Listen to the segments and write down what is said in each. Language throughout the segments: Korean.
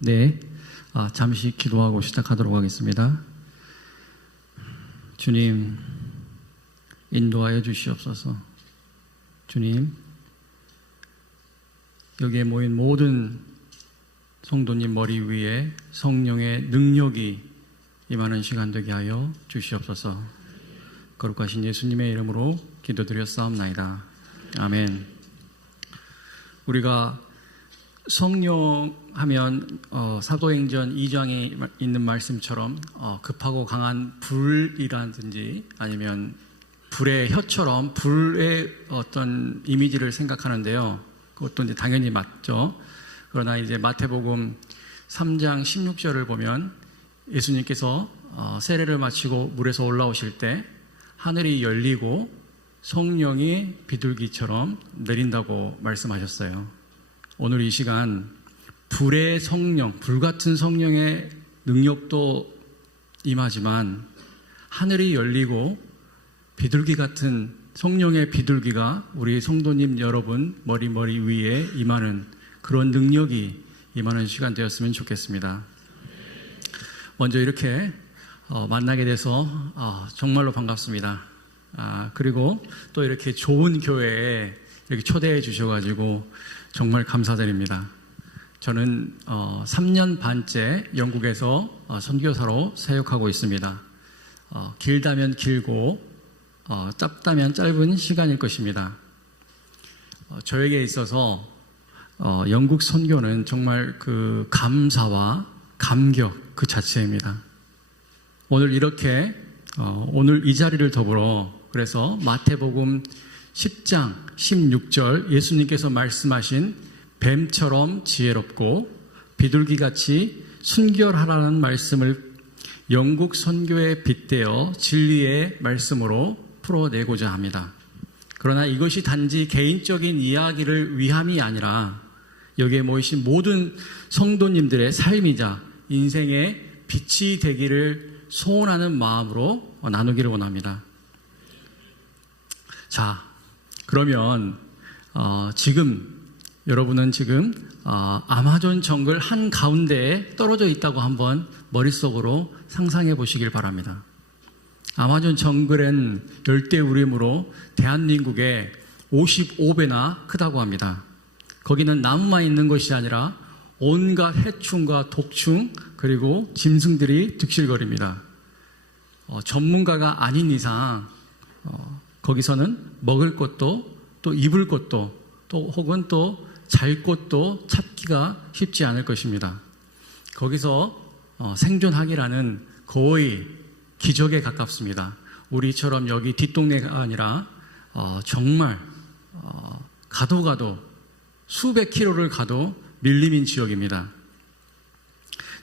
네, 잠시 기도하고 시작하도록 하겠습니다. 주님, 인도하여 주시옵소서. 주님, 여기에 모인 모든 성도님 머리 위에 성령의 능력이 임하는 시간 되게 하여 주시옵소서. 거룩하신 예수님의 이름으로 기도드렸사옵나이다. 아멘. 우리가 성령 하면 사도행전 2장에 있는 말씀처럼 급하고 강한 불이라든지 아니면 불의 혀처럼 불의 어떤 이미지를 생각하는데요. 그것도 이제 당연히 맞죠. 그러나 이제 마태복음 3장 16절을 보면 예수님께서 세례를 마치고 물에서 올라오실 때 하늘이 열리고 성령이 비둘기처럼 내린다고 말씀하셨어요. 오늘 이 시간 불의 성령, 불같은 성령의 능력도 임하지만 하늘이 열리고 비둘기 같은 성령의 비둘기가 우리 성도님 여러분 머리 위에 임하는 그런 능력이 임하는 시간 되었으면 좋겠습니다. 먼저 이렇게 만나게 돼서 정말로 반갑습니다. 그리고 또 이렇게 좋은 교회에 이렇게 초대해 주셔가지고 정말 감사드립니다. 저는 3년 반째 영국에서 선교사로 사역하고 있습니다. 길다면 길고 짧다면 짧은 시간일 것입니다. 저에게 있어서 영국 선교는 정말 그 감사와 감격 그 자체입니다. 오늘 이렇게 오늘 이 자리를 더불어 그래서 마태복음 10장 16절 예수님께서 말씀하신 뱀처럼 지혜롭고 비둘기같이 순결하라는 말씀을 영국 선교에 빗대어 진리의 말씀으로 풀어내고자 합니다. 그러나 이것이 단지 개인적인 이야기를 위함이 아니라 여기에 모이신 모든 성도님들의 삶이자 인생의 빛이 되기를 소원하는 마음으로 나누기를 원합니다. 자, 그러면 여러분은 지금 아마존 정글 한가운데에 떨어져 있다고 한번 머릿속으로 상상해 보시길 바랍니다. 아마존 정글은 열대우림으로 대한민국의 55배나 크다고 합니다. 거기는 나무만 있는 것이 아니라 온갖 해충과 독충 그리고 짐승들이 득실거립니다. 전문가가 아닌 이상 거기서는 먹을 것도 또 입을 것도 또 혹은 또 잘 곳도 찾기가 쉽지 않을 것입니다. 거기서 생존하기라는 거의 기적에 가깝습니다. 우리처럼 여기 뒷동네가 아니라 정말 가도 수백 킬로를 가도 밀림인 지역입니다.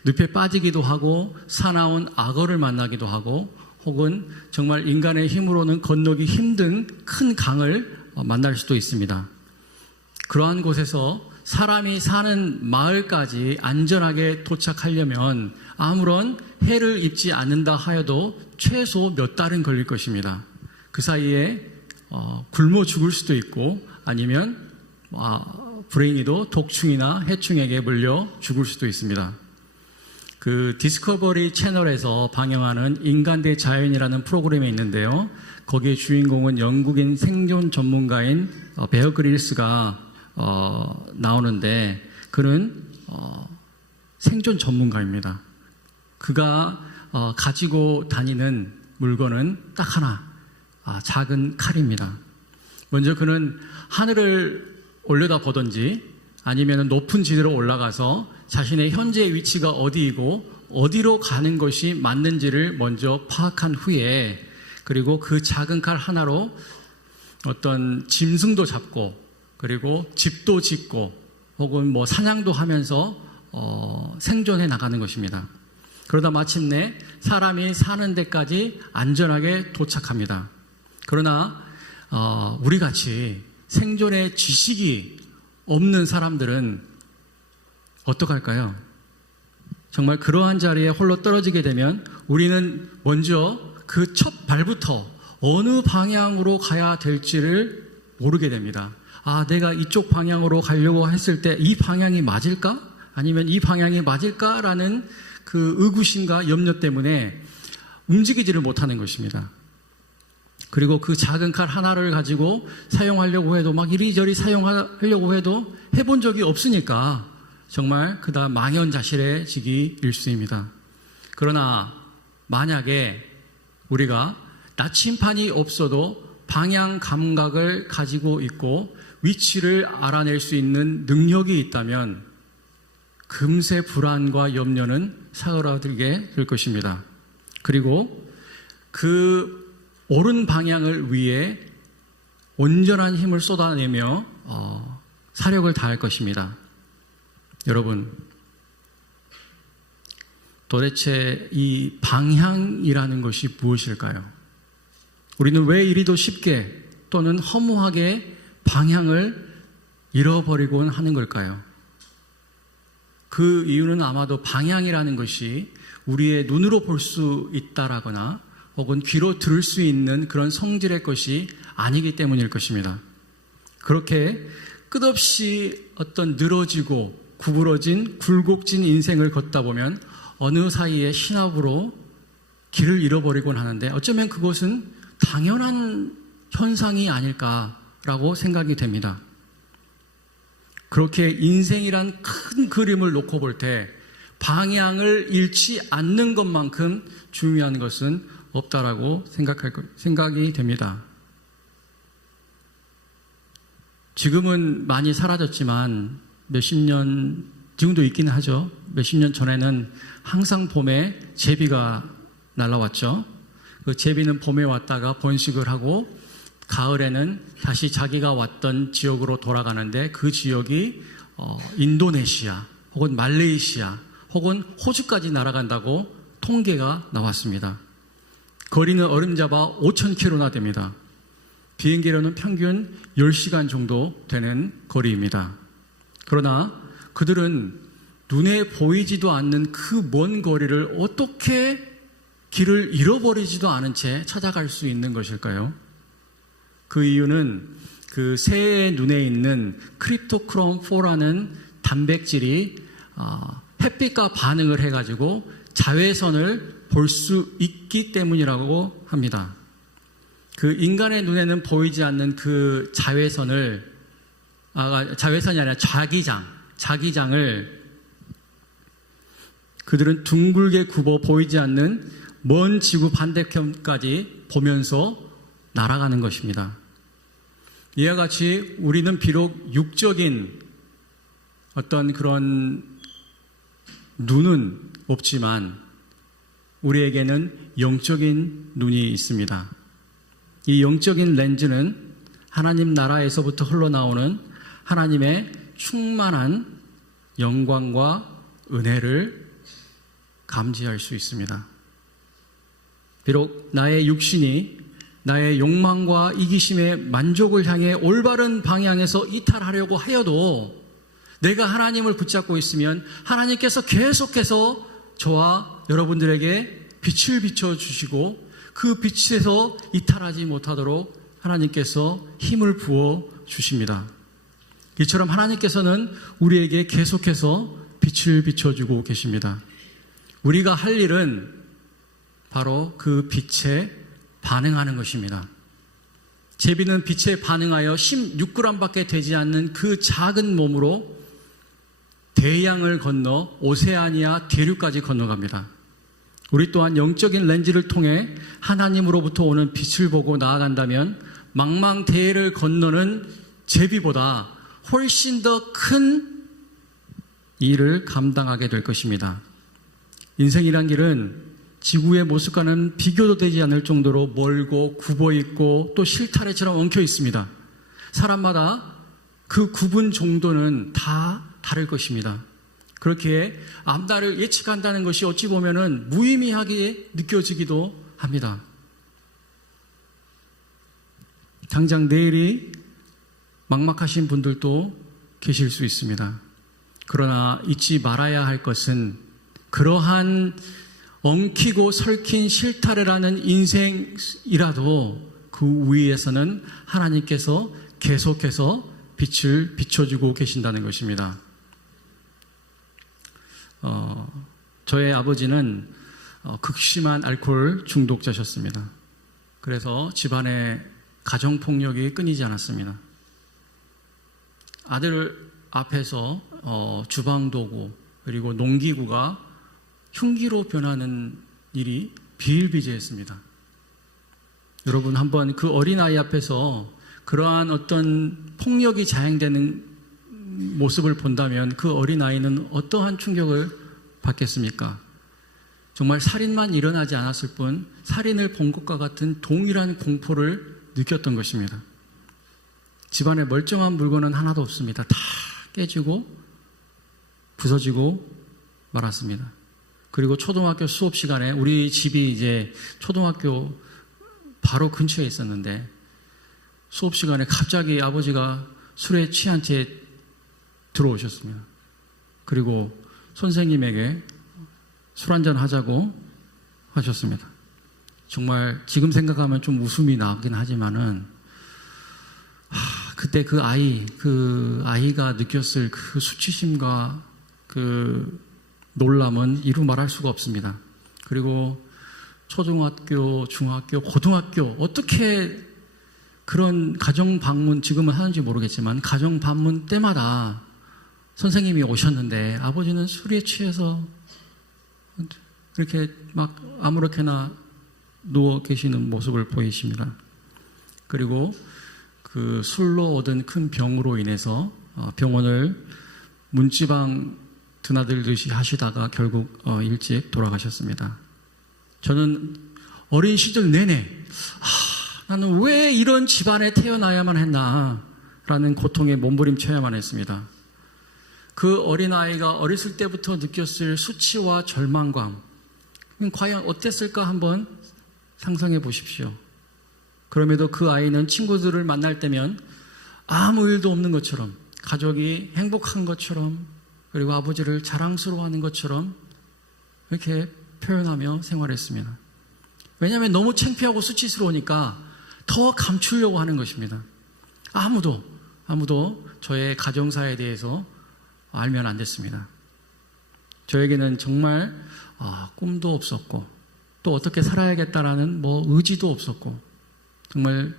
늪에 빠지기도 하고 사나운 악어를 만나기도 하고 혹은 정말 인간의 힘으로는 건너기 힘든 큰 강을 만날 수도 있습니다. 그러한 곳에서 사람이 사는 마을까지 안전하게 도착하려면 아무런 해를 입지 않는다 하여도 최소 몇 달은 걸릴 것입니다. 그 사이에 굶어 죽을 수도 있고 아니면 불행히도 독충이나 해충에게 물려 죽을 수도 있습니다. 그 디스커버리 채널에서 방영하는 인간 대 자연이라는 프로그램이 있는데요. 거기에 주인공은 영국인 생존 전문가인 베어 그릴스가 나오는데 그는 생존 전문가입니다. 그가 가지고 다니는 물건은 딱 하나, 작은 칼입니다. 먼저 그는 하늘을 올려다 보든지 아니면 높은 지대로 올라가서 자신의 현재 위치가 어디이고 어디로 가는 것이 맞는지를 먼저 파악한 후에 그리고 그 작은 칼 하나로 어떤 짐승도 잡고 그리고 집도 짓고 혹은 사냥도 하면서 생존해 나가는 것입니다. 그러다 마침내 사람이 사는 데까지 안전하게 도착합니다. 그러나 우리같이 생존의 지식이 없는 사람들은 어떡할까요? 정말 그러한 자리에 홀로 떨어지게 되면 우리는 먼저 그 첫 발부터 어느 방향으로 가야 될지를 모르게 됩니다. 내가 이쪽 방향으로 가려고 했을 때 이 방향이 맞을까? 아니면 이 방향이 맞을까라는 그 의구심과 염려 때문에 움직이지를 못하는 것입니다. 그리고 그 작은 칼 하나를 가지고 사용하려고 해도 막 이리저리 사용하려고 해도 해본 적이 없으니까 정말 그다 망연자실해지기 일쑤입니다. 그러나 만약에 우리가 나침판이 없어도 방향 감각을 가지고 있고 위치를 알아낼 수 있는 능력이 있다면 금세 불안과 염려는 사그라들게 될 것입니다. 그리고 그 옳은 방향을 위해 온전한 힘을 쏟아내며 사력을 다할 것입니다. 여러분, 도대체 이 방향이라는 것이 무엇일까요? 우리는 왜 이리도 쉽게 또는 허무하게 방향을 잃어버리곤 하는 걸까요? 그 이유는 아마도 방향이라는 것이 우리의 눈으로 볼 수 있다라거나 혹은 귀로 들을 수 있는 그런 성질의 것이 아니기 때문일 것입니다. 그렇게 끝없이 어떤 늘어지고 구부러진 굴곡진 인생을 걷다 보면 어느 사이에 신압으로 길을 잃어버리곤 하는데 어쩌면 그것은 당연한 현상이 아닐까라고 생각이 됩니다. 그렇게 인생이란 큰 그림을 놓고 볼 때 방향을 잃지 않는 것만큼 중요한 것은 없다라고 생각이 됩니다. 지금은 많이 사라졌지만 몇십 년, 지금도 있긴 하죠. 몇십 년 전에는 항상 봄에 제비가 날아왔죠. 그 제비는 봄에 왔다가 번식을 하고 가을에는 다시 자기가 왔던 지역으로 돌아가는데 그 지역이 인도네시아 혹은 말레이시아 혹은 호주까지 날아간다고 통계가 나왔습니다. 거리는 어림잡아 5,000km나 됩니다. 비행기로는 평균 10시간 정도 되는 거리입니다. 그러나 그들은 눈에 보이지도 않는 그 먼 거리를 어떻게 길을 잃어버리지도 않은 채 찾아갈 수 있는 것일까요? 그 이유는 그 새의 눈에 있는 크립토크롬4라는 단백질이 햇빛과 반응을 해가지고 자외선을 볼 수 있기 때문이라고 합니다. 그 인간의 눈에는 보이지 않는 그 자외선이 아니라 자기장을 그들은 둥글게 굽어 보이지 않는 먼 지구 반대편까지 보면서 날아가는 것입니다. 이와 같이 우리는 비록 육적인 어떤 그런 눈은 없지만 우리에게는 영적인 눈이 있습니다. 이 영적인 렌즈는 하나님 나라에서부터 흘러나오는 하나님의 충만한 영광과 은혜를 감지할 수 있습니다. 비록 나의 육신이 나의 욕망과 이기심의 만족을 향해 올바른 방향에서 이탈하려고 하여도 내가 하나님을 붙잡고 있으면 하나님께서 계속해서 저와 여러분들에게 빛을 비춰주시고 그 빛에서 이탈하지 못하도록 하나님께서 힘을 부어 주십니다. 이처럼 하나님께서는 우리에게 계속해서 빛을 비춰주고 계십니다. 우리가 할 일은 바로 그 빛에 반응하는 것입니다. 제비는 빛에 반응하여 16g밖에 되지 않는 그 작은 몸으로 대양을 건너 오세아니아 대륙까지 건너갑니다. 우리 또한 영적인 렌즈를 통해 하나님으로부터 오는 빛을 보고 나아간다면 망망대해를 건너는 제비보다 훨씬 더 큰 일을 감당하게 될 것입니다. 인생이란 길은 지구의 모습과는 비교도 되지 않을 정도로 멀고 굽어있고 또 실타래처럼 엉켜 있습니다. 사람마다 그 구분 정도는 다 다를 것입니다. 그렇기에 앞날을 예측한다는 것이 어찌 보면은 무의미하게 느껴지기도 합니다. 당장 내일이 막막하신 분들도 계실 수 있습니다. 그러나 잊지 말아야 할 것은 그러한 엉키고 설킨 실타래라는 인생이라도 그 위에서는 하나님께서 계속해서 빛을 비춰주고 계신다는 것입니다. 저의 아버지는 극심한 알코올 중독자셨습니다. 그래서 집안에 가정폭력이 끊이지 않았습니다. 아들 앞에서 주방도구 그리고 농기구가 흉기로 변하는 일이 비일비재했습니다. 여러분 한번 그 어린아이 앞에서 그러한 어떤 폭력이 자행되는 모습을 본다면 그 어린아이는 어떠한 충격을 받겠습니까? 정말 살인만 일어나지 않았을 뿐 살인을 본 것과 같은 동일한 공포를 느꼈던 것입니다. 집안에 멀쩡한 물건은 하나도 없습니다. 다 깨지고 부서지고 말았습니다. 그리고 초등학교 수업 시간에 우리 집이 이제 초등학교 바로 근처에 있었는데 수업 시간에 갑자기 아버지가 술에 취한 채 들어오셨습니다. 그리고 선생님에게 술 한잔 하자고 하셨습니다. 정말 지금 생각하면 좀 웃음이 나긴 하지만은 그때 그 아이가 느꼈을 그 수치심과 그 놀람은 이루 말할 수가 없습니다. 그리고 초등학교, 중학교, 고등학교 어떻게 그런 가정 방문 지금은 하는지 모르겠지만 가정 방문 때마다 선생님이 오셨는데 아버지는 술에 취해서 그렇게 막 아무렇게나 누워 계시는 모습을 보이십니다. 그리고 그 술로 얻은 큰 병으로 인해서 병원을 문지방 드나들듯이 하시다가 결국 일찍 돌아가셨습니다. 저는 어린 시절 내내 나는 왜 이런 집안에 태어나야만 했나 라는 고통에 몸부림쳐야만 했습니다. 그 어린아이가 어렸을 때부터 느꼈을 수치와 절망감 과연 어땠을까 한번 상상해 보십시오. 그럼에도 그 아이는 친구들을 만날 때면 아무 일도 없는 것처럼 가족이 행복한 것처럼 그리고 아버지를 자랑스러워하는 것처럼 이렇게 표현하며 생활했습니다. 왜냐하면 너무 창피하고 수치스러우니까 더 감추려고 하는 것입니다. 아무도 저의 가정사에 대해서 알면 안 됐습니다. 저에게는 정말 꿈도 없었고 또 어떻게 살아야겠다라는 의지도 없었고 정말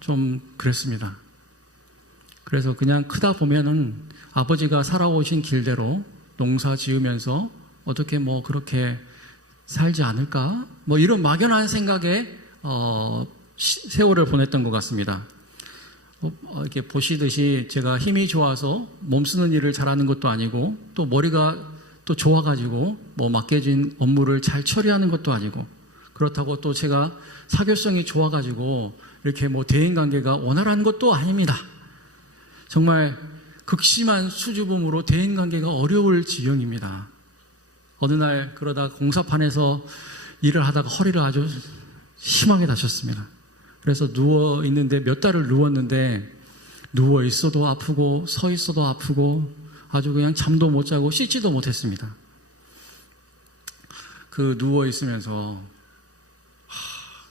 좀 그랬습니다. 그래서 그냥 크다 보면은 아버지가 살아오신 길대로 농사 지으면서 어떻게 그렇게 살지 않을까? 이런 막연한 생각에 세월을 보냈던 것 같습니다. 이렇게 보시듯이 제가 힘이 좋아서 몸 쓰는 일을 잘하는 것도 아니고 또 머리가 또 좋아가지고 맡겨진 업무를 잘 처리하는 것도 아니고 그렇다고 또 제가 사교성이 좋아가지고 이렇게 대인관계가 원활한 것도 아닙니다. 정말 극심한 수줍음으로 대인관계가 어려울 지경입니다. 어느 날 그러다 공사판에서 일을 하다가 허리를 아주 심하게 다쳤습니다. 그래서 누워있는데 몇 달을 누웠는데 누워있어도 아프고 서 있어도 아프고 아주 그냥 잠도 못 자고 씻지도 못했습니다. 그 누워있으면서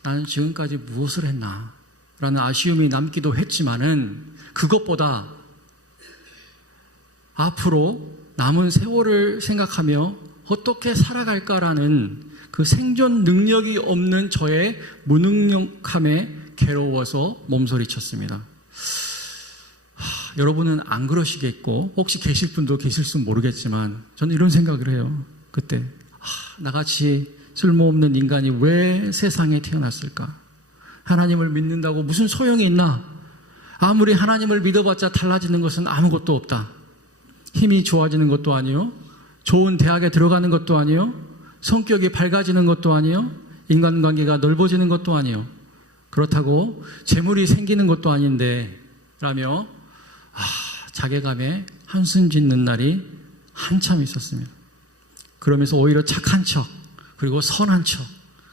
나는 지금까지 무엇을 했나 라는 아쉬움이 남기도 했지만은 그것보다 앞으로 남은 세월을 생각하며 어떻게 살아갈까라는 그 생존 능력이 없는 저의 무능력함에 괴로워서 몸서리쳤습니다. 여러분은 안 그러시겠고 혹시 계실 분도 계실지 모르겠지만 저는 이런 생각을 해요. 그때 나같이 쓸모없는 인간이 왜 세상에 태어났을까? 하나님을 믿는다고 무슨 소용이 있나? 아무리 하나님을 믿어봤자 달라지는 것은 아무것도 없다. 힘이 좋아지는 것도 아니요, 좋은 대학에 들어가는 것도 아니요, 성격이 밝아지는 것도 아니요, 인간관계가 넓어지는 것도 아니요, 그렇다고 재물이 생기는 것도 아닌데 라며 자괴감에 한숨 짓는 날이 한참 있었습니다. 그러면서 오히려 착한 척, 그리고 선한 척,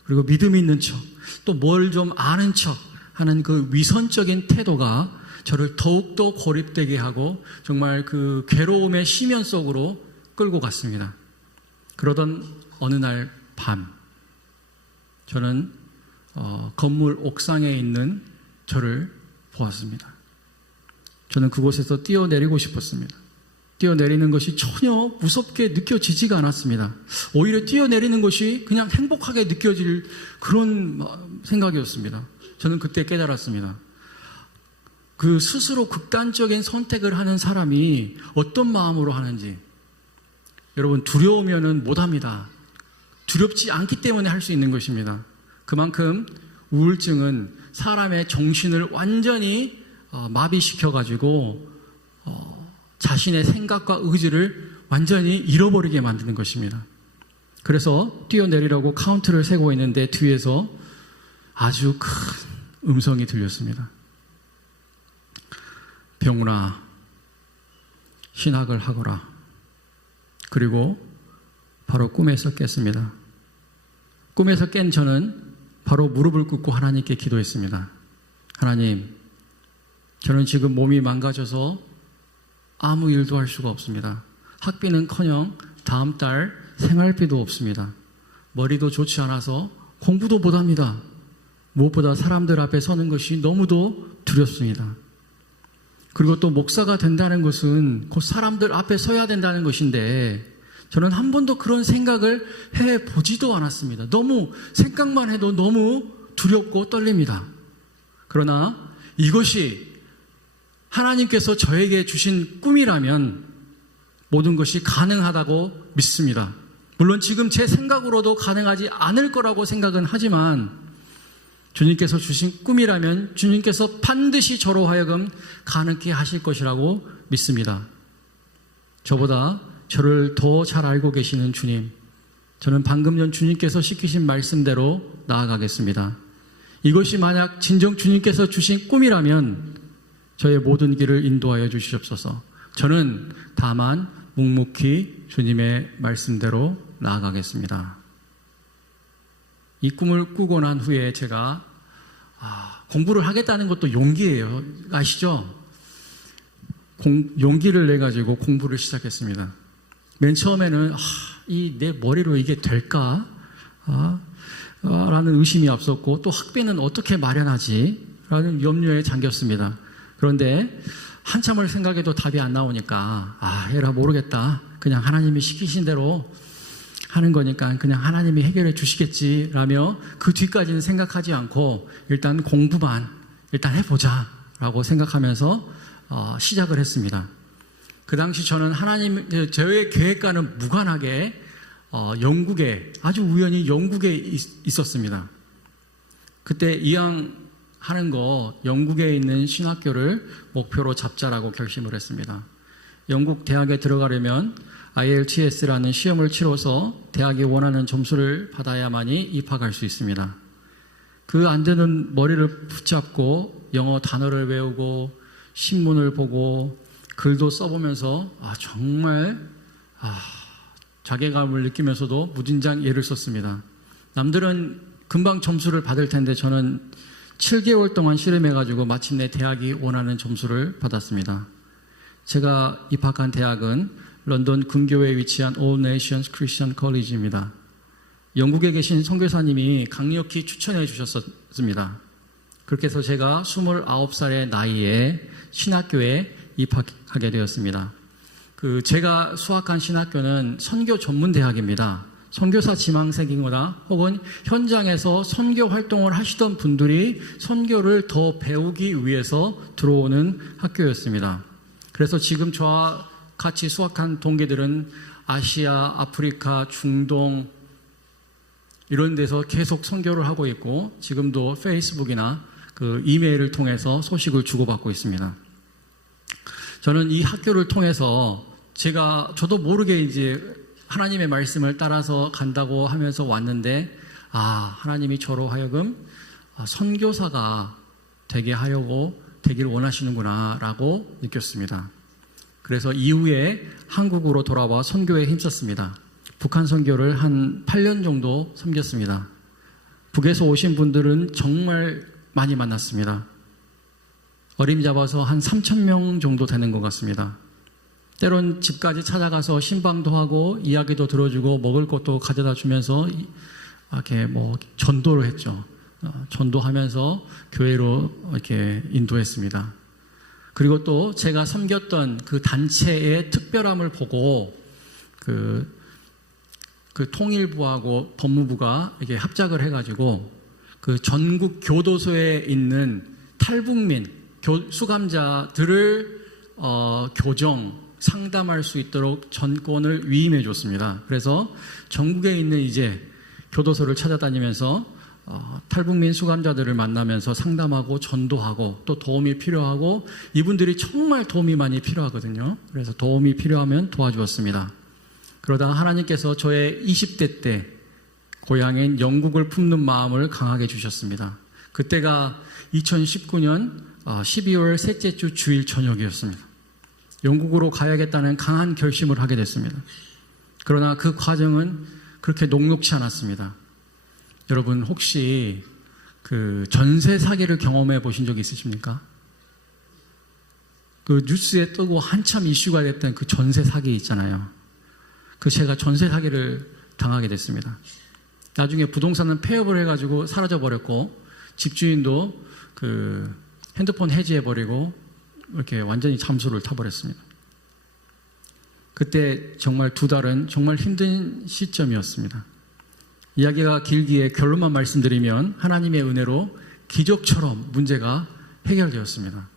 그리고 믿음 있는 척, 또 뭘 좀 아는 척 하는 그 위선적인 태도가 저를 더욱더 고립되게 하고 정말 그 괴로움의 심연 속으로 끌고 갔습니다. 그러던 어느 날 밤, 저는 건물 옥상에 있는 저를 보았습니다. 저는 그곳에서 뛰어내리고 싶었습니다. 뛰어내리는 것이 전혀 무섭게 느껴지지가 않았습니다. 오히려 뛰어내리는 것이 그냥 행복하게 느껴질 그런 생각이었습니다. 저는 그때 깨달았습니다. 그 스스로 극단적인 선택을 하는 사람이 어떤 마음으로 하는지. 여러분, 두려우면은 못합니다. 두렵지 않기 때문에 할 수 있는 것입니다. 그만큼 우울증은 사람의 정신을 완전히 마비시켜가지고 자신의 생각과 의지를 완전히 잃어버리게 만드는 것입니다. 그래서 뛰어내리라고 카운트를 세고 있는데 뒤에서 아주 큰 음성이 들렸습니다. 병훈아, 신학을 하거라. 그리고 바로 꿈에서 깼습니다. 꿈에서 깬 저는 바로 무릎을 꿇고 하나님께 기도했습니다. 하나님, 저는 지금 몸이 망가져서 아무 일도 할 수가 없습니다. 학비는커녕 다음 달 생활비도 없습니다. 머리도 좋지 않아서 공부도 못합니다. 무엇보다 사람들 앞에 서는 것이 너무도 두렵습니다. 그리고 또 목사가 된다는 것은 곧 사람들 앞에 서야 된다는 것인데 저는 한 번도 그런 생각을 해보지도 않았습니다. 너무 생각만 해도 너무 두렵고 떨립니다. 그러나 이것이 하나님께서 저에게 주신 꿈이라면 모든 것이 가능하다고 믿습니다. 물론 지금 제 생각으로도 가능하지 않을 거라고 생각은 하지만 주님께서 주신 꿈이라면 주님께서 반드시 저로 하여금 가능케 하실 것이라고 믿습니다. 저보다 저를 더 잘 알고 계시는 주님, 저는 방금 전 주님께서 시키신 말씀대로 나아가겠습니다. 이것이 만약 진정 주님께서 주신 꿈이라면 저의 모든 길을 인도하여 주시옵소서. 저는 다만 묵묵히 주님의 말씀대로 나아가겠습니다. 이 꿈을 꾸고 난 후에 제가 공부를 하겠다는 것도 용기예요. 아시죠? 용기를 내가지고 공부를 시작했습니다. 맨 처음에는 이 내 머리로 이게 될까? 라는 의심이 앞섰고 또 학비는 어떻게 마련하지? 라는 염려에 잠겼습니다. 그런데 한참을 생각해도 답이 안 나오니까 에라 모르겠다. 그냥 하나님이 시키신 대로 하는 거니까 그냥 하나님이 해결해 주시겠지 라며 그 뒤까지는 생각하지 않고 일단 공부만 일단 해보자 라고 생각하면서 시작을 했습니다. 그 당시 저는 저의 계획과는 무관하게 영국에 아주 우연히 영국에 있었습니다. 그때 이왕하는 거 영국에 있는 신학교를 목표로 잡자라고 결심을 했습니다. 영국 대학에 들어가려면 IELTS라는 시험을 치러서 대학이 원하는 점수를 받아야만이 입학할 수 있습니다. 그 안 되는 머리를 붙잡고 영어 단어를 외우고 신문을 보고 글도 써보면서 정말 자괴감을 느끼면서도 무진장 애를 썼습니다. 남들은 금방 점수를 받을 텐데 저는 7개월 동안 실험해가지고 마침내 대학이 원하는 점수를 받았습니다. 제가 입학한 대학은 런던 근교에 위치한 All Nations Christian College입니다. 영국에 계신 선교사님이 강력히 추천해 주셨습니다. 그렇게 해서 제가 29살의 나이에 신학교에 입학하게 되었습니다. 제가 수학한 신학교는 선교 전문 대학입니다. 선교사 지망생이거나 혹은 현장에서 선교 활동을 하시던 분들이 선교를 더 배우기 위해서 들어오는 학교였습니다. 그래서 지금 저와 같이 수학한 동기들은 아시아, 아프리카, 중동 이런 데서 계속 선교를 하고 있고 지금도 페이스북이나 이메일을 통해서 소식을 주고받고 있습니다. 저는 이 학교를 통해서 저도 모르게 이제 하나님의 말씀을 따라서 간다고 하면서 왔는데 하나님이 저로 하여금 선교사가 되길 원하시는구나 라고 느꼈습니다. 그래서 이후에 한국으로 돌아와 선교에 힘썼습니다. 북한 선교를 한 8년 정도 섬겼습니다. 북에서 오신 분들은 정말 많이 만났습니다. 어림잡아서 한 3,000명 정도 되는 것 같습니다. 때론 집까지 찾아가서 신방도 하고 이야기도 들어주고 먹을 것도 가져다 주면서 이렇게 전도를 했죠. 전도하면서 교회로 이렇게 인도했습니다. 그리고 또 제가 섬겼던 그 단체의 특별함을 보고 그 통일부하고 법무부가 이게 합작을 해가지고 그 전국 교도소에 있는 탈북민 수감자들을 교정 상담할 수 있도록 전권을 위임해 줬습니다. 그래서 전국에 있는 이제 교도소를 찾아다니면서 탈북민 수감자들을 만나면서 상담하고 전도하고 또 도움이 필요하고 이분들이 정말 도움이 많이 필요하거든요. 그래서 도움이 필요하면 도와주었습니다. 그러다가 하나님께서 저의 20대 때 고향인 영국을 품는 마음을 강하게 주셨습니다. 그때가 2019년 12월 셋째 주 주일 저녁이었습니다. 영국으로 가야겠다는 강한 결심을 하게 됐습니다. 그러나 그 과정은 그렇게 녹록치 않았습니다. 여러분 혹시 그 전세 사기를 경험해 보신 적 있으십니까? 그 뉴스에 뜨고 한참 이슈가 됐던 그 전세 사기 있잖아요. 그 제가 전세 사기를 당하게 됐습니다. 나중에 부동산은 폐업을 해가지고 사라져 버렸고 집주인도 그 핸드폰 해지해 버리고 이렇게 완전히 잠수를 타버렸습니다. 그때 정말 2달은 정말 힘든 시점이었습니다. 이야기가 길기에 결론만 말씀드리면 하나님의 은혜로 기적처럼 문제가 해결되었습니다.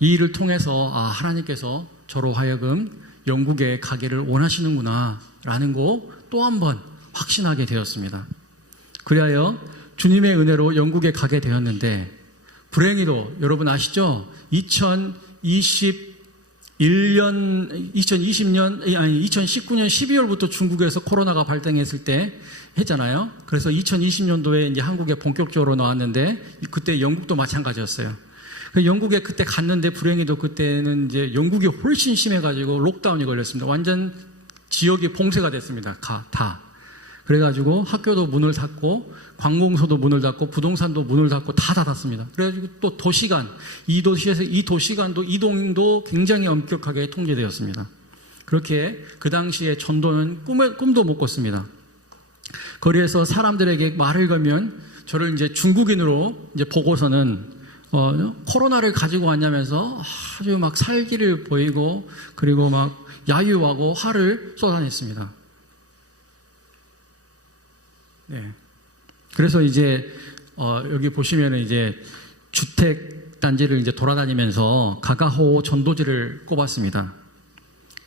이 일을 통해서 하나님께서 저로 하여금 영국에 가기를 원하시는구나 라는 거 또 한 번 확신하게 되었습니다. 그리하여 주님의 은혜로 영국에 가게 되었는데 불행히도 여러분 아시죠? 2019년 12월부터 중국에서 코로나가 발생했을 때 했잖아요. 그래서 2020년도에 이제 한국에 본격적으로 나왔는데 그때 영국도 마찬가지였어요. 영국에 그때 갔는데 불행히도 그때는 이제 영국이 훨씬 심해가지고 록다운이 걸렸습니다. 완전 지역이 봉쇄가 됐습니다. 다. 그래가지고 학교도 문을 닫고 관공서도 문을 닫고 부동산도 문을 닫고 다 닫았습니다. 그래가지고 또 도시간, 이 도시간도 이동도 굉장히 엄격하게 통제되었습니다. 그렇게 그 당시에 전도는 꿈도 못 꿨습니다. 거리에서 사람들에게 말을 걸면 저를 이제 중국인으로 이제 보고서는 코로나를 가지고 왔냐면서 아주 막 살기를 보이고 그리고 막 야유하고 화를 쏟아냈습니다. 네. 그래서 이제 여기 보시면은 이제 주택 단지를 이제 돌아다니면서 가가호 전도지를 꼽았습니다.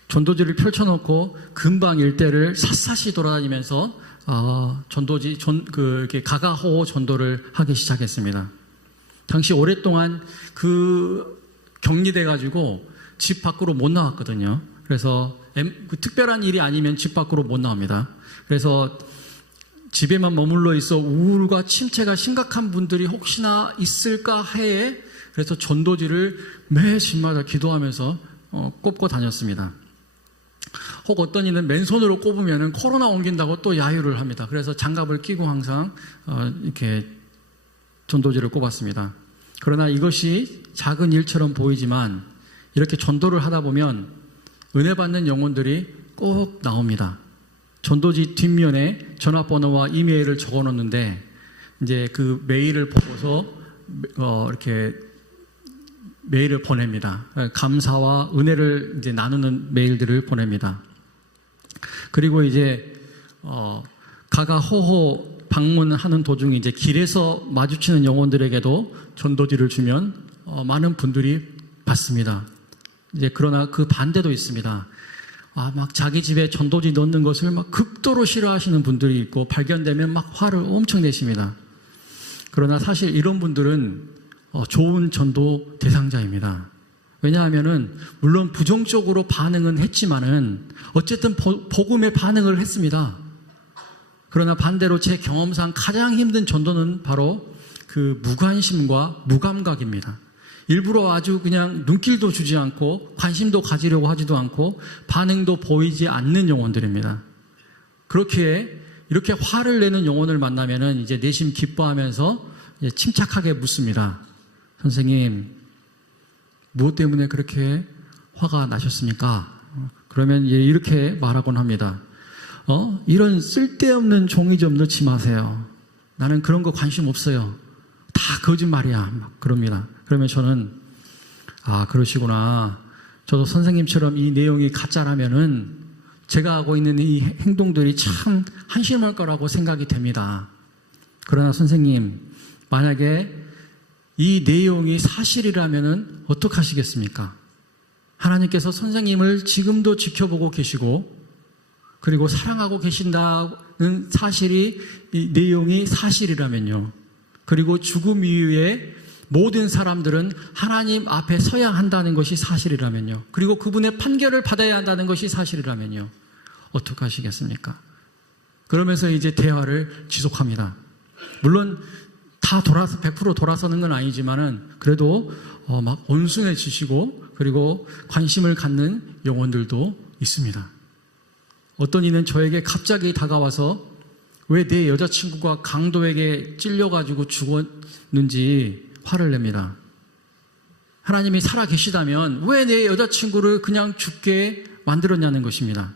전도지를 펼쳐놓고 근방 일대를 샅샅이 돌아다니면서 이렇게 가가호 전도를 하기 시작했습니다. 당시 오랫동안 격리돼 가지고 집 밖으로 못 나왔거든요. 그래서 특별한 일이 아니면 집 밖으로 못 나옵니다. 그래서 집에만 머물러 있어 우울과 침체가 심각한 분들이 혹시나 있을까 해에 그래서 전도지를 매 집마다 기도하면서 꼽고 다녔습니다. 혹 어떤 이는 맨손으로 꼽으면 코로나 옮긴다고 또 야유를 합니다. 그래서 장갑을 끼고 항상 이렇게 전도지를 꼽았습니다. 그러나 이것이 작은 일처럼 보이지만 이렇게 전도를 하다 보면 은혜 받는 영혼들이 꼭 나옵니다. 전도지 뒷면에 전화번호와 이메일을 적어 놓는데 이제 그 메일을 보고서 이렇게 메일을 보냅니다. 감사와 은혜를 이제 나누는 메일들을 보냅니다. 그리고 이제 가가호호 방문하는 도중에 이제 길에서 마주치는 영혼들에게도 전도지를 주면 많은 분들이 받습니다. 이제 그러나 그 반대도 있습니다. 막 자기 집에 전도지 넣는 것을 막 극도로 싫어하시는 분들이 있고 발견되면 막 화를 엄청 내십니다. 그러나 사실 이런 분들은 좋은 전도 대상자입니다. 왜냐하면은 물론 부정적으로 반응은 했지만은 어쨌든 복음에 반응을 했습니다. 그러나 반대로 제 경험상 가장 힘든 전도는 바로 그 무관심과 무감각입니다. 일부러 아주 그냥 눈길도 주지 않고 관심도 가지려고 하지도 않고 반응도 보이지 않는 영혼들입니다. 이렇게 화를 내는 영혼을 만나면은 이제 내심 기뻐하면서 침착하게 묻습니다. 선생님, 무엇 때문에 그렇게 화가 나셨습니까? 그러면 이렇게 말하곤 합니다. 이런 쓸데없는 종이 좀 넣지 마세요. 나는 그런 거 관심 없어요. 다 거짓말이야. 막 그럽니다. 그러면 저는 아, 그러시구나. 저도 선생님처럼 이 내용이 가짜라면은 제가 하고 있는 이 행동들이 참 한심할 거라고 생각이 됩니다. 그러나 선생님, 만약에 이 내용이 사실이라면은 어떡하시겠습니까? 하나님께서 선생님을 지금도 지켜보고 계시고, 그리고 사랑하고 계신다는 사실이, 이 내용이 사실이라면요. 그리고 죽음 이후에 모든 사람들은 하나님 앞에 서야 한다는 것이 사실이라면요. 그리고 그분의 판결을 받아야 한다는 것이 사실이라면요. 어떡하시겠습니까? 그러면서 이제 대화를 지속합니다. 물론 다 100% 돌아서는 건 아니지만은 그래도 막 온순해지시고 그리고 관심을 갖는 영혼들도 있습니다. 어떤 이는 저에게 갑자기 다가와서 왜 내 여자친구가 강도에게 찔려가지고 죽었는지 화를 냅니다. 하나님이 살아 계시다면 왜 내 여자친구를 그냥 죽게 만들었냐는 것입니다.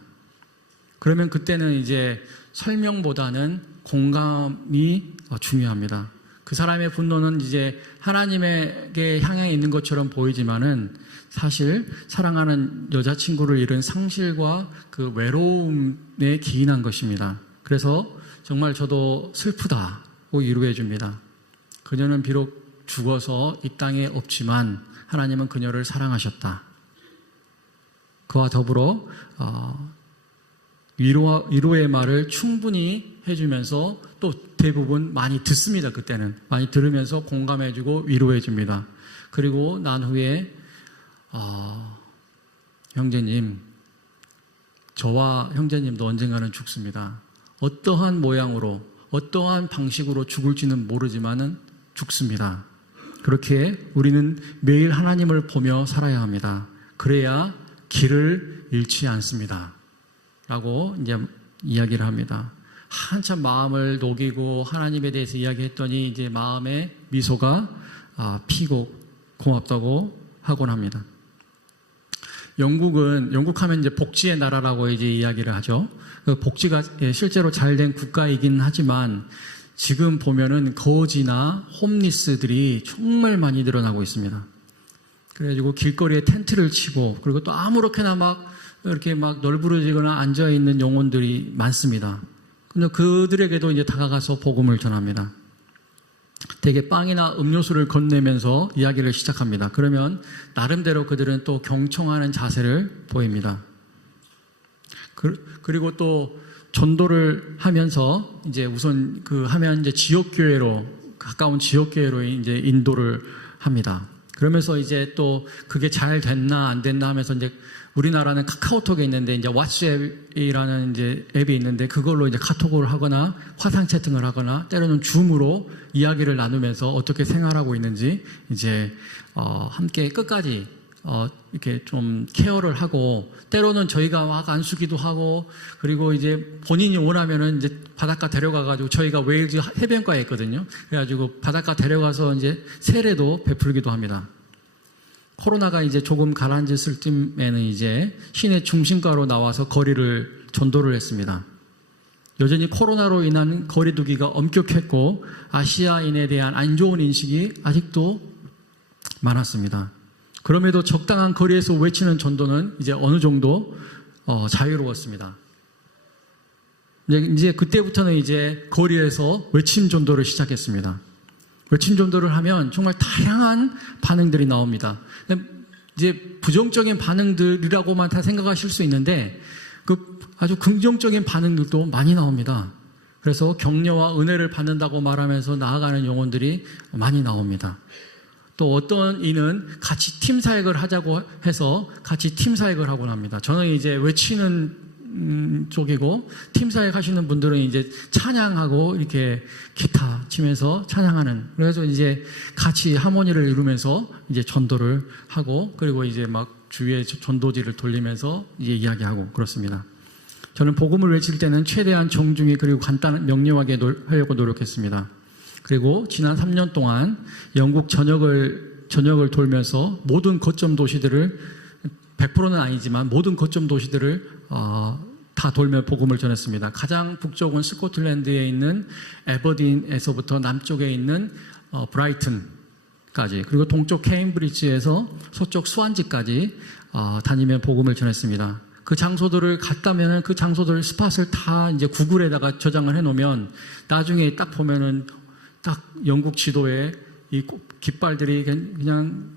그러면 그때는 이제 설명보다는 공감이 중요합니다. 그 사람의 분노는 이제 하나님에게 향해 있는 것처럼 보이지만은 사실 사랑하는 여자친구를 잃은 상실과 그 외로움에 기인한 것입니다. 그래서 정말 저도 슬프다고 위로해 줍니다. 그녀는 비록 죽어서 이 땅에 없지만 하나님은 그녀를 사랑하셨다. 그와 더불어 위로의 말을 충분히 해주면서 또 대부분 많이 듣습니다. 그때는 많이 들으면서 공감해주고 위로해줍니다. 그리고 난 후에 형제님, 저와 형제님도 언젠가는 죽습니다. 어떠한 모양으로 어떠한 방식으로 죽을지는 모르지만은 죽습니다. 그렇게 우리는 매일 하나님을 보며 살아야 합니다. 그래야 길을 잃지 않습니다. 라고 이제 이야기를 합니다. 한참 마음을 녹이고 하나님에 대해서 이야기했더니 이제 마음에 미소가 피고 고맙다고 하곤 합니다. 영국 하면 이제 복지의 나라라고 이제 이야기를 하죠. 복지가 실제로 잘된 국가이긴 하지만 지금 보면은 거지나 홈리스들이 정말 많이 늘어나고 있습니다. 그래가지고 길거리에 텐트를 치고 그리고 또 아무렇게나 막 이렇게 막 널브러지거나 앉아있는 영혼들이 많습니다. 근데 그들에게도 이제 다가가서 복음을 전합니다. 되게 빵이나 음료수를 건네면서 이야기를 시작합니다. 그러면 나름대로 그들은 또 경청하는 자세를 보입니다. 그리고 또 전도를 하면서 이제 우선 하면 이제 가까운 지역교회로 이제 인도를 합니다. 그러면서 이제 또 그게 잘 됐나 안 됐나 하면서 이제 우리나라는 카카오톡에 있는데 이제 왓츠앱이라는 이제 앱이 있는데 그걸로 이제 카톡을 하거나 화상 채팅을 하거나 때로는 줌으로 이야기를 나누면서 어떻게 생활하고 있는지 이제 함께 끝까지 이렇게 좀 케어를 하고 때로는 저희가 막 안수기도 하고 그리고 이제 본인이 원하면은 이제 바닷가 데려가가지고 저희가 웨일즈 해변가에 있거든요. 그래가지고 바닷가 데려가서 이제 세례도 베풀기도 합니다. 코로나가 이제 조금 가라앉았을 쯤에는 이제 시내 중심가로 나와서 전도를 했습니다. 여전히 코로나로 인한 거리두기가 엄격했고 아시아인에 대한 안 좋은 인식이 아직도 많았습니다. 그럼에도 적당한 거리에서 외치는 전도는 이제 어느 정도 자유로웠습니다. 이제 그때부터는 이제 거리에서 외침 전도를 시작했습니다. 외침 전도를 하면 정말 다양한 반응들이 나옵니다. 이제 부정적인 반응들이라고만 다 생각하실 수 있는데 아주 긍정적인 반응들도 많이 나옵니다. 그래서 격려와 은혜를 받는다고 말하면서 나아가는 영혼들이 많이 나옵니다. 또 어떤 이는 같이 팀 사역을 하자고 해서 같이 팀 사역을 하곤 합니다. 저는 이제 외치는 쪽이고 팀 사역 하시는 분들은 이제 찬양하고 이렇게 기타 치면서 찬양하는, 그래서 이제 같이 하모니를 이루면서 이제 전도를 하고 그리고 이제 막 주위에 전도지를 돌리면서 이제 이야기하고 그렇습니다. 저는 복음을 외칠 때는 최대한 정중히 그리고 명료하게 하려고 노력했습니다. 그리고 지난 3년 동안 영국 전역을 돌면서 모든 거점 도시들을 100%는 아니지만 모든 거점 도시들을 다 돌며 복음을 전했습니다. 가장 북쪽은 스코틀랜드에 있는 에버딘에서부터 남쪽에 있는 브라이튼, 스팟까지, 그리고 동쪽 케임브리지에서 서쪽 스완지까지 다니며 복음을 전했습니다. 그 장소들을 갔다면은 그 장소들 스팟을 다 이제 구글에다가 저장을 해놓으면 나중에 딱 보면은 딱 영국 지도에 이 깃발들이 그냥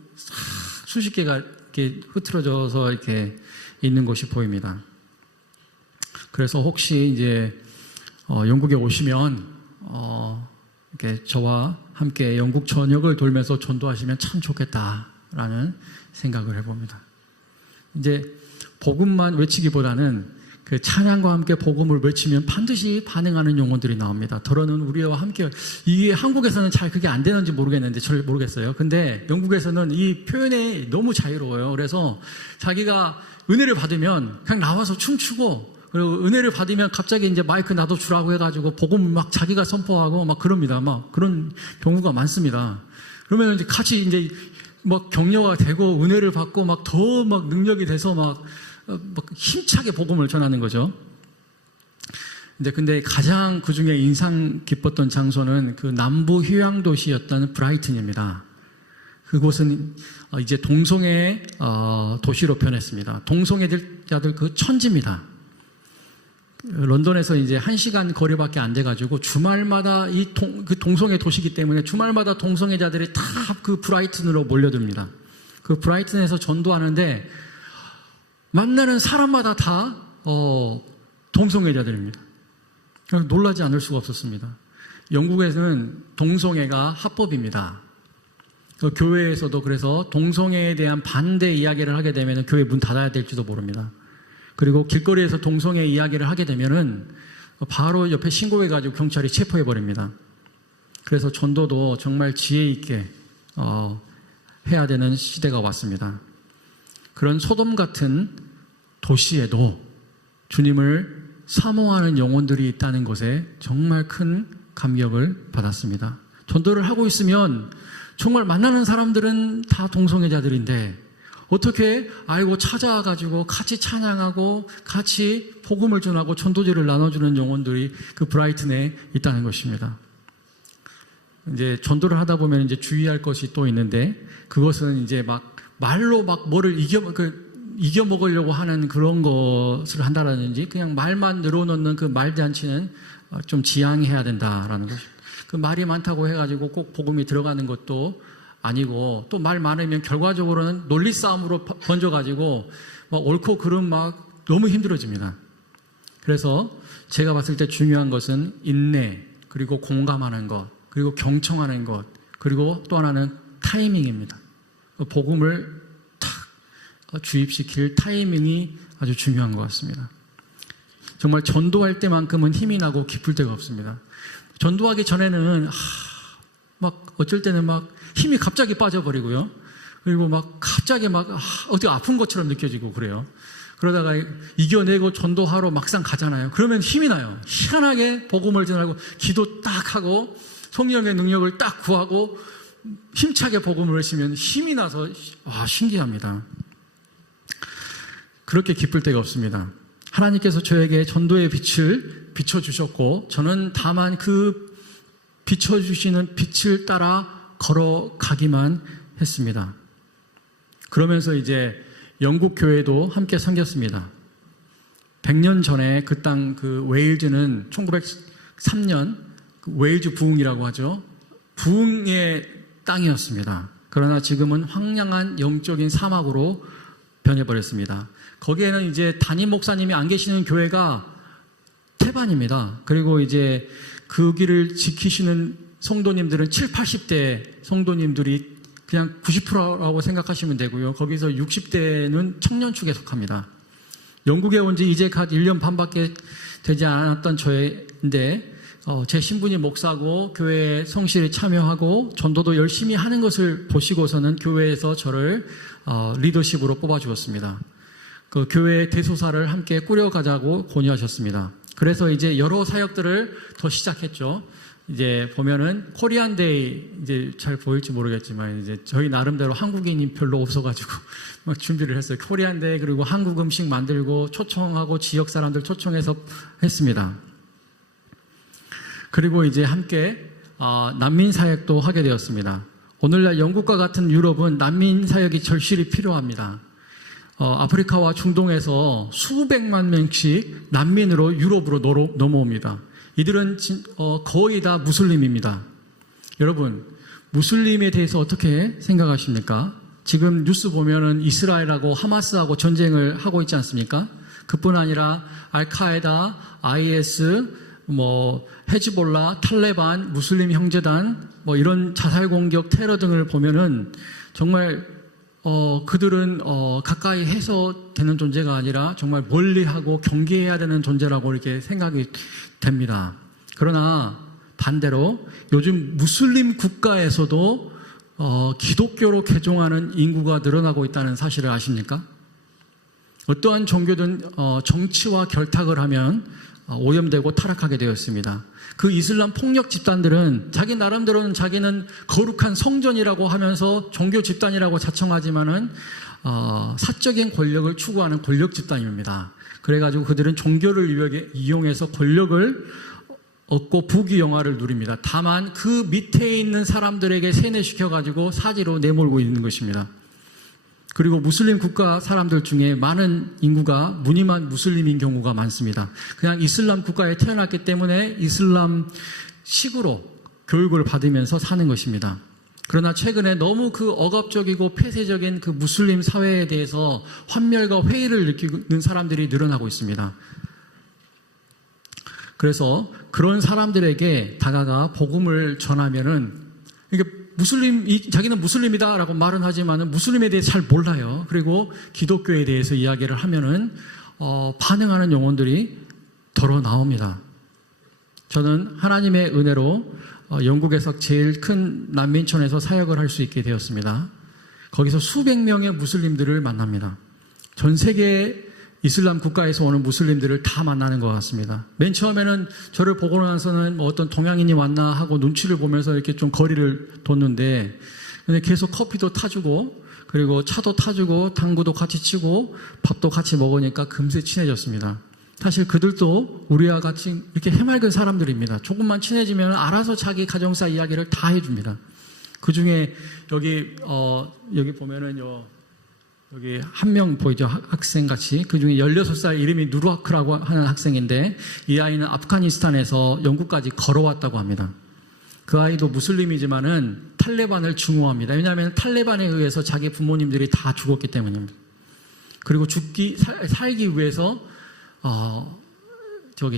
수십 개가 이렇게 흐트러져서 이렇게 있는 것이 보입니다. 그래서 혹시 이제 영국에 오시면 이렇게 저와 함께 영국 전역을 돌면서 전도하시면 참 좋겠다라는 생각을 해봅니다. 이제 복음만 외치기보다는 그 찬양과 함께 복음을 외치면 반드시 반응하는 용어들이 나옵니다. 더러는 우리와 함께, 이게 한국에서는 잘 그게 안 되는지 모르겠는데, 잘 모르겠어요. 근데 영국에서는 이 표현이 너무 자유로워요. 그래서 자기가 은혜를 받으면 그냥 나와서 춤추고, 그리고 은혜를 받으면 갑자기 이제 마이크 나도 주라고 해가지고 복음을 막 자기가 선포하고 막 그럽니다. 막 그런 경우가 많습니다. 그러면 이제 같이 이제 막 격려가 되고 은혜를 받고 막 더 막 능력이 돼서 막 힘차게 복음을 전하는 거죠. 근데 가장 그 중에 인상 깊었던 장소는 그 남부 휴양 도시였던 브라이튼입니다. 그곳은 이제 동성애 도시로 변했습니다. 동성애자들 그 천지입니다. 런던에서 이제 1시간 거리밖에 안 돼가지고 주말마다 그 동성애 도시이기 때문에 주말마다 동성애자들이 다 그 브라이튼으로 몰려듭니다. 그 브라이튼에서 전도하는데 만나는 사람마다 다 동성애자들입니다. 놀라지 않을 수가 없었습니다. 영국에서는 동성애가 합법입니다. 교회에서도 그래서 동성애에 대한 반대 이야기를 하게 되면 교회 문 닫아야 될지도 모릅니다. 그리고 길거리에서 동성애 이야기를 하게 되면은 바로 옆에 신고해가지고 경찰이 체포해버립니다. 그래서 전도도 정말 지혜 있게 해야 되는 시대가 왔습니다. 그런 소돔 같은 도시에도 주님을 사모하는 영혼들이 있다는 것에 정말 큰 감격을 받았습니다. 전도를 하고 있으면 정말 만나는 사람들은 다 동성애자들인데 어떻게 알고 찾아와가지고 같이 찬양하고 같이 복음을 전하고 전도지를 나눠주는 영혼들이 그 브라이튼에 있다는 것입니다. 이제 전도를 하다 보면 이제 주의할 것이 또 있는데 그것은 이제 막 말로 막 뭐를 이겨 먹으려고 하는 그런 것을 한다라든지 그냥 말만 늘어놓는 그 말잔치는 좀 지양해야 된다라는 것입니다. 그 말이 많다고 해가지고 꼭 복음이 들어가는 것도 아니고 또 말 많으면 결과적으로는 논리 싸움으로 번져가지고 막 옳고 그름 막 너무 힘들어집니다. 그래서 제가 봤을 때 중요한 것은 인내, 그리고 공감하는 것, 그리고 경청하는 것, 그리고 또 하나는 타이밍입니다. 복음을 탁 주입시킬 타이밍이 아주 중요한 것 같습니다. 정말 전도할 때만큼은 힘이 나고 기쁠 데가 없습니다. 전도하기 전에는 막 어쩔 때는 막 힘이 갑자기 빠져버리고요. 그리고 막 갑자기 막 어디 아픈 것처럼 느껴지고 그래요. 그러다가 이겨내고 전도하러 막상 가잖아요. 그러면 힘이 나요. 희한하게 복음을 전하고 기도 딱 하고 성령의 능력을 딱 구하고 힘차게 복음을 외치면 힘이 나서 신기합니다. 그렇게 기쁠 데가 없습니다. 하나님께서 저에게 전도의 빛을 비춰주셨고 저는 다만 그 비춰주시는 빛을 따라 걸어가기만 했습니다. 그러면서 이제 영국 교회도 함께 섬겼습니다. 100년 전에 그 땅, 그 웨일즈는 1903년 그 웨일즈 부흥이라고 하죠. 부흥의 땅이었습니다. 그러나 지금은 황량한 영적인 사막으로 변해버렸습니다. 거기에는 이제 담임 목사님이 안 계시는 교회가 태반입니다. 그리고 이제 그 길을 지키시는 성도님들은 7, 80대 성도님들이 그냥 90%라고 생각하시면 되고요. 거기서 60대는 청년축에 속합니다. 영국에 온 지 이제 갓 1년 반밖에 되지 않았던 저인데 제 신분이 목사고 교회에 성실히 참여하고 전도도 열심히 하는 것을 보시고서는 교회에서 저를 리더십으로 뽑아주었습니다. 그 교회 대소사를 함께 꾸려가자고 권유하셨습니다. 그래서 이제 여러 사역들을 더 시작했죠. 이제 보면은 코리안 데이, 이제 잘 보일지 모르겠지만 이제 저희 나름대로 한국인이 별로 없어가지고 막 준비를 했어요. 코리안 데이, 그리고 한국 음식 만들고 초청하고 지역 사람들 초청해서 했습니다. 그리고 이제 함께 난민 사역도 하게 되었습니다. 오늘날 영국과 같은 유럽은 난민 사역이 절실히 필요합니다. 아프리카와 중동에서 수백만 명씩 난민으로 유럽으로 넘어옵니다. 이들은 거의 다 무슬림입니다. 여러분, 무슬림에 대해서 어떻게 생각하십니까? 지금 뉴스 보면은 이스라엘하고 하마스하고 전쟁을 하고 있지 않습니까? 그뿐 아니라 알카에다, IS, 헤즈볼라, 탈레반, 무슬림 형제단, 이런 자살 공격, 테러 등을 보면은 정말 그들은 가까이 해서 되는 존재가 아니라 정말 멀리하고 경계해야 되는 존재라고 이렇게 생각이 됩니다. 그러나 반대로 요즘 무슬림 국가에서도 기독교로 개종하는 인구가 늘어나고 있다는 사실을 아십니까? 어떠한 종교든 정치와 결탁을 하면 오염되고 타락하게 되었습니다. 그 이슬람 폭력 집단들은 자기 나름대로는 자기는 거룩한 성전이라고 하면서 종교 집단이라고 자청하지만은 사적인 권력을 추구하는 권력 집단입니다. 그래가지고 그들은 종교를 이용해서 권력을 얻고 부귀영화를 누립니다. 다만 그 밑에 있는 사람들에게 세뇌시켜가지고 사지로 내몰고 있는 것입니다. 그리고 무슬림 국가 사람들 중에 많은 인구가 무늬만 무슬림인 경우가 많습니다. 그냥 이슬람 국가에 태어났기 때문에 이슬람식으로 교육을 받으면서 사는 것입니다. 그러나 최근에 너무 그 억압적이고 폐쇄적인 그 무슬림 사회에 대해서 환멸과 회의를 느끼는 사람들이 늘어나고 있습니다. 그래서 그런 사람들에게 다가가 복음을 전하면은 이게 자기는 무슬림이다라고 말은 하지만은 무슬림에 대해서 잘 몰라요. 그리고 기독교에 대해서 이야기를 하면은 반응하는 영혼들이 덜어 나옵니다. 저는 하나님의 은혜로 영국에서 제일 큰 난민촌에서 사역을 할 수 있게 되었습니다. 거기서 수백 명의 무슬림들을 만납니다. 전 세계 이슬람 국가에서 오는 무슬림들을 다 만나는 것 같습니다. 맨 처음에는 저를 보고 나서는 어떤 동양인이 왔나 하고 눈치를 보면서 이렇게 좀 거리를 뒀는데, 근데 계속 커피도 타주고, 그리고 차도 타주고, 당구도 같이 치고, 밥도 같이 먹으니까 금세 친해졌습니다. 사실 그들도 우리와 같이 이렇게 해맑은 사람들입니다. 조금만 친해지면 알아서 자기 가정사 이야기를 다 해줍니다. 그 중에 여기 보면은 여기 한 명 보이죠? 학생 같이. 그 중에 16살 이름이 누르하크라고 하는 학생인데 이 아이는 아프가니스탄에서 영국까지 걸어왔다고 합니다. 그 아이도 무슬림이지만은 탈레반을 증오합니다. 왜냐하면 탈레반에 의해서 자기 부모님들이 다 죽었기 때문입니다. 그리고 살기 위해서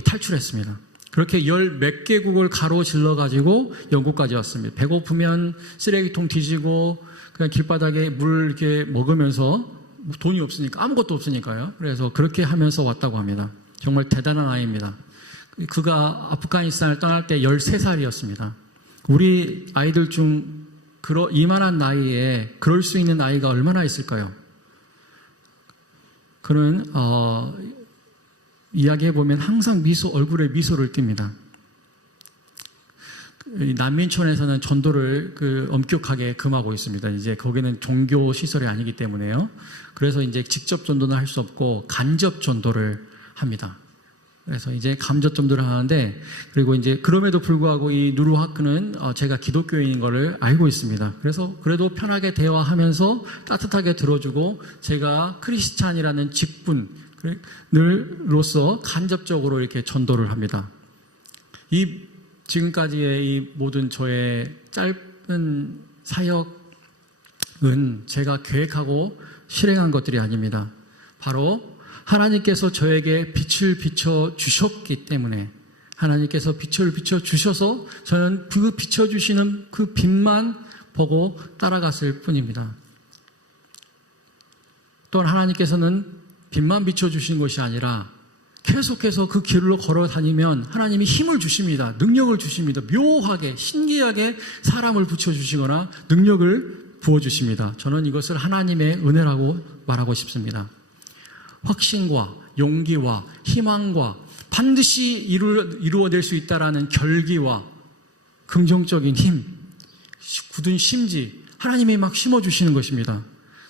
탈출했습니다. 그렇게 몇 개국을 가로질러 가지고 영국까지 왔습니다. 배고프면 쓰레기통 뒤지고 그냥 길바닥에 물 이렇게 먹으면서 돈이 없으니까 아무것도 없으니까요. 그래서 그렇게 하면서 왔다고 합니다. 정말 대단한 아이입니다. 그가 아프가니스탄을 떠날 때 13살이었습니다. 우리 아이들 중 이만한 나이에 그럴 수 있는 아이가 얼마나 있을까요? 그는 이야기해보면 항상 얼굴에 미소를 띱니다. 난민촌에서는 전도를 엄격하게 금하고 있습니다. 이제 거기는 종교 시설이 아니기 때문에요. 그래서 이제 직접 전도는 할 수 없고 간접 전도를 합니다. 그래서 이제 간접 전도를 하는데, 그리고 이제 그럼에도 불구하고 이 누르하크는 제가 기독교인인 거를 알고 있습니다. 그래서 그래도 편하게 대화하면서 따뜻하게 들어주고 제가 크리스찬이라는 직분으로서 간접적으로 이렇게 전도를 합니다. 지금까지의 이 모든 저의 짧은 사역은 제가 계획하고 실행한 것들이 아닙니다. 바로 하나님께서 저에게 빛을 비춰 주셨기 때문에, 하나님께서 빛을 비춰 주셔서 저는 그 비춰주시는 그 빛만 보고 따라갔을 뿐입니다. 또한 하나님께서는 빛만 비춰주신 것이 아니라 계속해서 그 길로 걸어 다니면 하나님이 힘을 주십니다. 능력을 주십니다. 묘하게, 신기하게 사람을 붙여주시거나 능력을 부어주십니다. 저는 이것을 하나님의 은혜라고 말하고 싶습니다. 확신과 용기와 희망과 반드시 이루어낼 수 있다라는 결기와 긍정적인 힘, 굳은 심지, 하나님이 막 심어주시는 것입니다.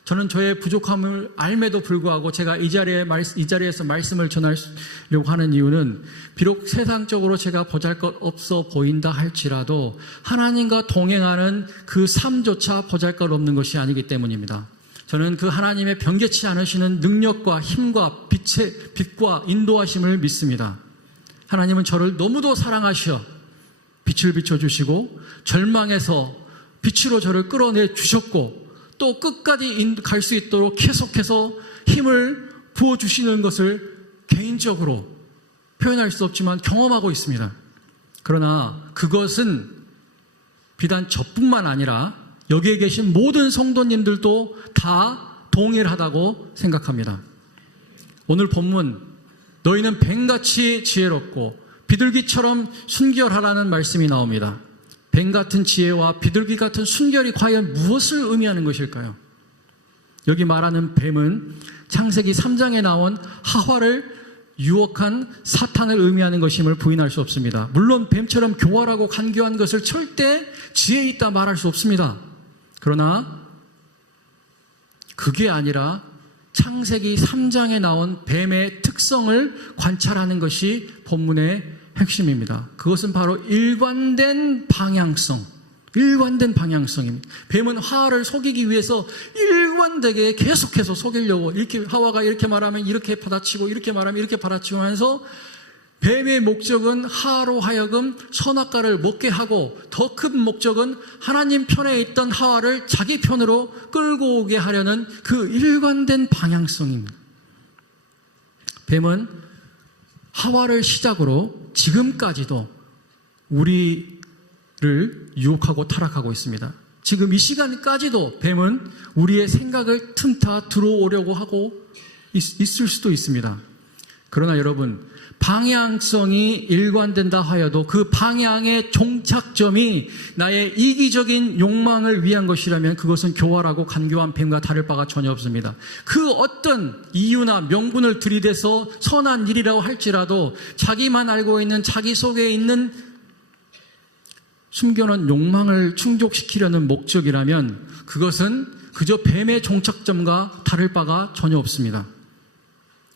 저는 저의 부족함을 알매도 불구하고 제가 이 자리에서 말씀을 전하려고 하는 이유는 비록 세상적으로 제가 보잘것없어 보인다 할지라도 하나님과 동행하는 그 삶조차 보잘것없는 것이 아니기 때문입니다. 저는 그 하나님의 변개치 않으시는 능력과 힘과 빛과 인도하심을 믿습니다. 하나님은 저를 너무도 사랑하셔 빛을 비춰주시고 절망에서 빛으로 저를 끌어내 주셨고 또 끝까지 갈 수 있도록 계속해서 힘을 부어주시는 것을 개인적으로 표현할 수 없지만 경험하고 있습니다. 그러나 그것은 비단 저뿐만 아니라 여기에 계신 모든 성도님들도 다 동일하다고 생각합니다. 오늘 본문 너희는 뱀같이 지혜롭고 비둘기처럼 순결하라는 말씀이 나옵니다. 뱀 같은 지혜와 비둘기 같은 순결이 과연 무엇을 의미하는 것일까요? 여기 말하는 뱀은 창세기 3장에 나온 하와를 유혹한 사탄을 의미하는 것임을 부인할 수 없습니다. 물론 뱀처럼 교활하고 간교한 것을 절대 지혜 있다 말할 수 없습니다. 그러나 그게 아니라 창세기 3장에 나온 뱀의 특성을 관찰하는 것이 본문의 핵심입니다. 그것은 바로 일관된 방향성입니다. 뱀은 하와를 속이기 위해서 일관되게 계속해서 속이려고 이렇게 하와가 이렇게 말하면 이렇게 받아치고 이렇게 말하면 이렇게 받아치고 하면서 뱀의 목적은 하와로 하여금 선악과를 먹게 하고 더 큰 목적은 하나님 편에 있던 하와를 자기 편으로 끌고 오게 하려는 그 일관된 방향성입니다. 뱀은 하와를 시작으로 지금까지도 우리를 유혹하고 타락하고 있습니다. 지금 이 시간까지도 뱀은 우리의 생각을 틈타 들어오려고 하고 있을 수도 있습니다. 그러나 여러분, 방향성이 일관된다 하여도 그 방향의 종착점이 나의 이기적인 욕망을 위한 것이라면 그것은 교활하고 간교한 뱀과 다를 바가 전혀 없습니다. 그 어떤 이유나 명분을 들이대서 선한 일이라고 할지라도 자기만 알고 있는 자기 속에 있는 숨겨놓은 욕망을 충족시키려는 목적이라면 그것은 그저 뱀의 종착점과 다를 바가 전혀 없습니다.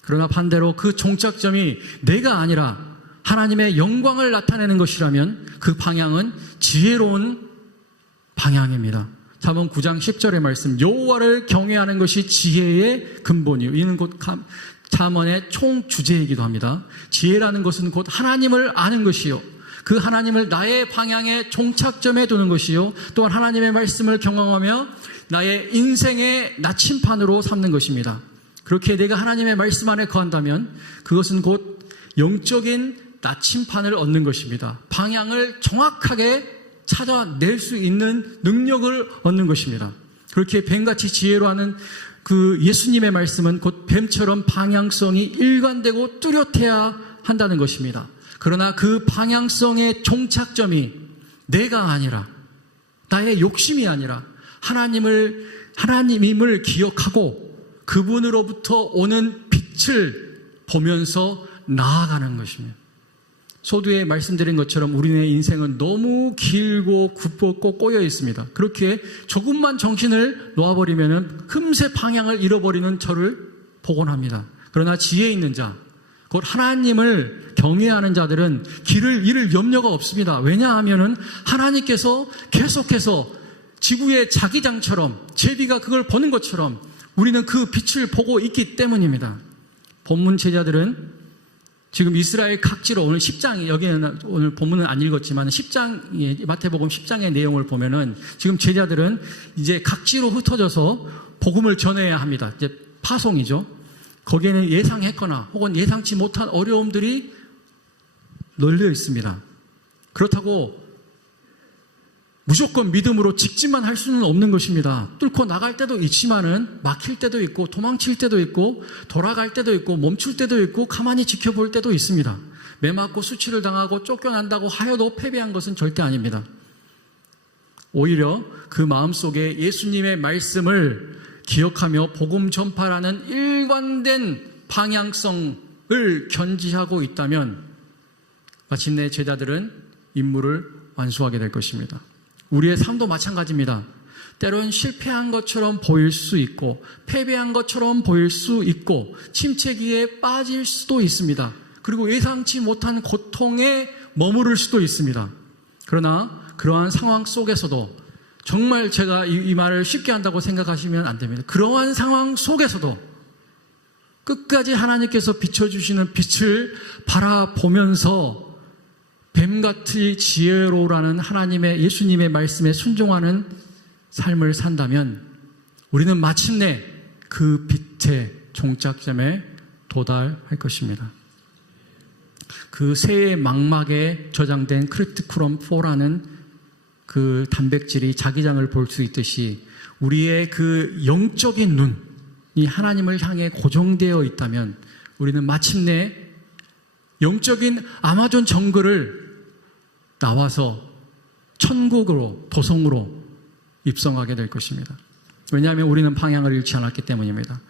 그러나 반대로 그 종착점이 내가 아니라 하나님의 영광을 나타내는 것이라면 그 방향은 지혜로운 방향입니다. 잠언 9장 10절의 말씀, 여호와를 경외하는 것이 지혜의 근본이요. 이는 곧 잠언의 총주제이기도 합니다. 지혜라는 것은 곧 하나님을 아는 것이요, 그 하나님을 나의 방향의 종착점에 두는 것이요, 또한 하나님의 말씀을 경험하며 나의 인생의 나침판으로 삼는 것입니다. 그렇게 내가 하나님의 말씀 안에 거한다면 그것은 곧 영적인 나침판을 얻는 것입니다. 방향을 정확하게 찾아낼 수 있는 능력을 얻는 것입니다. 그렇게 뱀같이 지혜로 하는 그 예수님의 말씀은 곧 뱀처럼 방향성이 일관되고 뚜렷해야 한다는 것입니다. 그러나 그 방향성의 종착점이 내가 아니라, 나의 욕심이 아니라 하나님임을 기억하고 그분으로부터 오는 빛을 보면서 나아가는 것입니다. 소두에 말씀드린 것처럼 우리의 인생은 너무 길고 굽고 꼬여 있습니다. 그렇게 조금만 정신을 놓아버리면 금세 방향을 잃어버리는 저를 복원합니다. 그러나 지혜 있는 자, 곧 하나님을 경외하는 자들은 길을 잃을 염려가 없습니다. 왜냐하면 하나님께서 계속해서 지구의 자기장처럼 제비가 그걸 보는 것처럼 우리는 그 빛을 보고 있기 때문입니다. 본문 제자들은 지금 이스라엘 각지로 오늘 10장, 여기는 오늘 본문은 안 읽었지만 10장, 마태복음 10장의 내용을 보면은 지금 제자들은 이제 각지로 흩어져서 복음을 전해야 합니다. 이제 파송이죠. 거기에는 예상했거나 혹은 예상치 못한 어려움들이 널려 있습니다. 그렇다고 무조건 믿음으로 직진만 할 수는 없는 것입니다. 뚫고 나갈 때도 있지만은 막힐 때도 있고 도망칠 때도 있고 돌아갈 때도 있고 멈출 때도 있고 가만히 지켜볼 때도 있습니다. 매맞고 수치를 당하고 쫓겨난다고 하여도 패배한 것은 절대 아닙니다. 오히려 그 마음속에 예수님의 말씀을 기억하며 복음 전파라는 일관된 방향성을 견지하고 있다면 마침내 제자들은 임무를 완수하게 될 것입니다. 우리의 삶도 마찬가지입니다. 때론 실패한 것처럼 보일 수 있고 패배한 것처럼 보일 수 있고 침체기에 빠질 수도 있습니다. 그리고 예상치 못한 고통에 머무를 수도 있습니다. 그러나 그러한 상황 속에서도 정말 제가 이 말을 쉽게 한다고 생각하시면 안 됩니다. 그러한 상황 속에서도 끝까지 하나님께서 비춰주시는 빛을 바라보면서 뱀같이 지혜로라는 하나님의 예수님의 말씀에 순종하는 삶을 산다면 우리는 마침내 그 빛의 종착점에 도달할 것입니다. 그 새의 망막에 저장된 크리트크롬4라는 그 단백질이 자기장을 볼 수 있듯이 우리의 그 영적인 눈이 하나님을 향해 고정되어 있다면 우리는 마침내 영적인 아마존 정글을 나와서 천국으로 도성으로 입성하게 될 것입니다. 왜냐하면 우리는 방향을 잃지 않았기 때문입니다.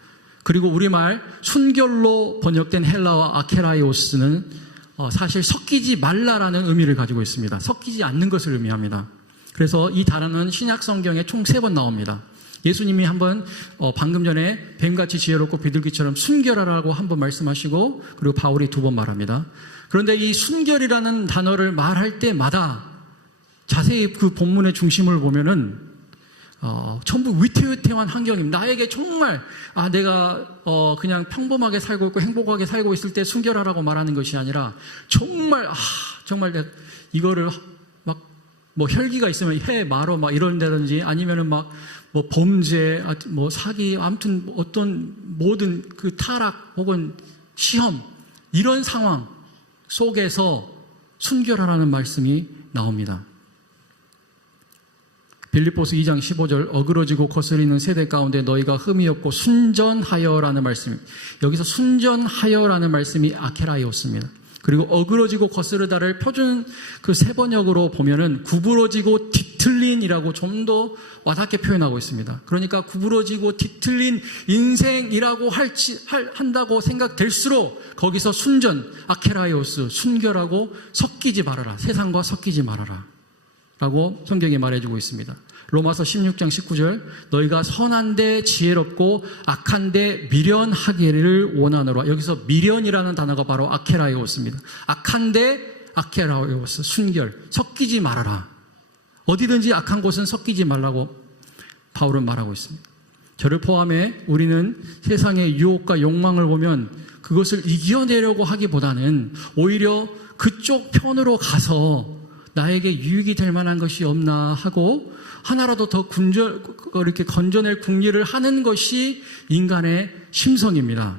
그리고 우리말 순결로 번역된 헬라어 아케라이오스는 사실 섞이지 말라라는 의미를 가지고 있습니다. 섞이지 않는 것을 의미합니다. 그래서 이 단어는 신약 성경에 총 3번 나옵니다. 예수님이 한번 방금 전에 뱀같이 지혜롭고 비둘기처럼 순결하라고 한번 말씀하시고 그리고 바울이 2번 말합니다. 그런데 이 순결이라는 단어를 말할 때마다 자세히 그 본문의 중심을 보면은 전부 위태위태한 환경입니다. 나에게 정말 내가 그냥 평범하게 살고 있고 행복하게 살고 있을 때 순결하라고 말하는 것이 아니라 정말 내가 이거를 막 뭐 혈기가 있으면 해 말어 막 이런다든지 아니면은 막 뭐 범죄 뭐 사기 아무튼 어떤 모든 그 타락 혹은 시험 이런 상황 속에서 순결하라는 말씀이 나옵니다. 빌립보서 2장 15절 어그러지고 거스리는 세대 가운데 너희가 흠이 없고 순전하여라는 말씀. 여기서 순전하여라는 말씀이 아케라이오스입니다. 그리고 어그러지고 거스르다를 표준 그 세번역으로 보면은 구부러지고 뒤틀린이라고 좀 더 와닿게 표현하고 있습니다. 그러니까 구부러지고 뒤틀린 인생이라고 한다고 생각될수록 거기서 순전, 아케라이오스, 순결하고 섞이지 말아라. 세상과 섞이지 말아라. 라고 성경이 말해주고 있습니다. 로마서 16장 19절 너희가 선한데 지혜롭고 악한데 미련하기를 원하노라. 여기서 미련이라는 단어가 바로 아케라이오스입니다. 악한데 아케라이오스, 순결, 섞이지 말아라. 어디든지 악한 곳은 섞이지 말라고 바울은 말하고 있습니다. 저를 포함해 우리는 세상의 유혹과 욕망을 보면 그것을 이겨내려고 하기보다는 오히려 그쪽 편으로 가서 나에게 유익이 될 만한 것이 없나 하고 하나라도 더 이렇게 건져낼 궁리를 하는 것이 인간의 심성입니다.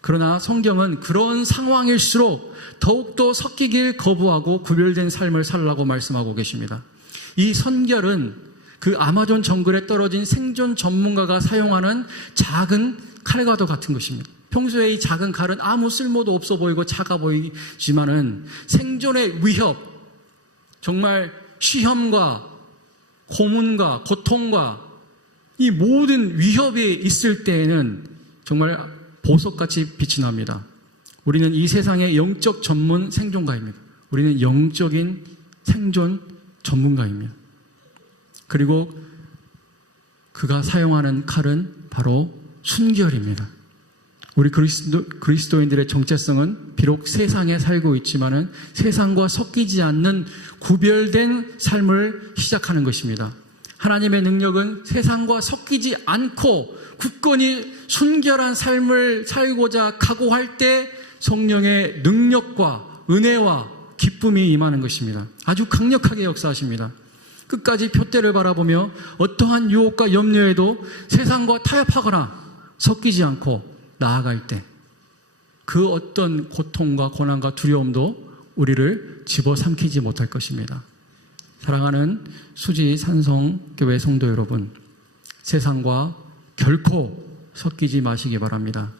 그러나 성경은 그런 상황일수록 더욱더 섞이길 거부하고 구별된 삶을 살라고 말씀하고 계십니다. 이 선결은 그 아마존 정글에 떨어진 생존 전문가가 사용하는 작은 칼과도 같은 것입니다. 평소에 이 작은 칼은 아무 쓸모도 없어 보이고 작아 보이지만은 생존의 위협, 정말 시험과 고문과 고통과 이 모든 위협이 있을 때에는 정말 보석같이 빛이 납니다. 우리는 이 세상의 영적 전문 생존가입니다. 우리는 영적인 생존 전문가입니다. 그리고 그가 사용하는 칼은 바로 순결입니다. 우리 그리스도인들의 정체성은 비록 세상에 살고 있지만은 세상과 섞이지 않는 구별된 삶을 시작하는 것입니다. 하나님의 능력은 세상과 섞이지 않고 굳건히 순결한 삶을 살고자 각오할 때 성령의 능력과 은혜와 기쁨이 임하는 것입니다. 아주 강력하게 역사하십니다. 끝까지 표대를 바라보며 어떠한 유혹과 염려에도 세상과 타협하거나 섞이지 않고 나아갈 때 그 어떤 고통과 고난과 두려움도 우리를 집어삼키지 못할 것입니다. 사랑하는 수지 산성교회 성도 여러분, 세상과 결코 섞이지 마시기 바랍니다.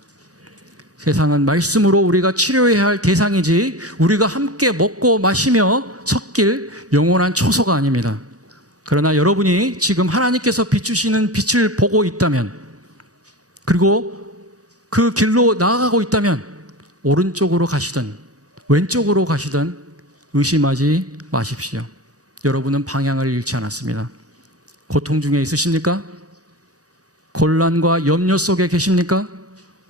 세상은 말씀으로 우리가 치료해야 할 대상이지 우리가 함께 먹고 마시며 섞일 영원한 초소가 아닙니다. 그러나 여러분이 지금 하나님께서 비추시는 빛을 보고 있다면 그리고 그 길로 나아가고 있다면 오른쪽으로 가시든 왼쪽으로 가시든 의심하지 마십시오. 여러분은 방향을 잃지 않았습니다. 고통 중에 있으십니까? 곤란과 염려 속에 계십니까?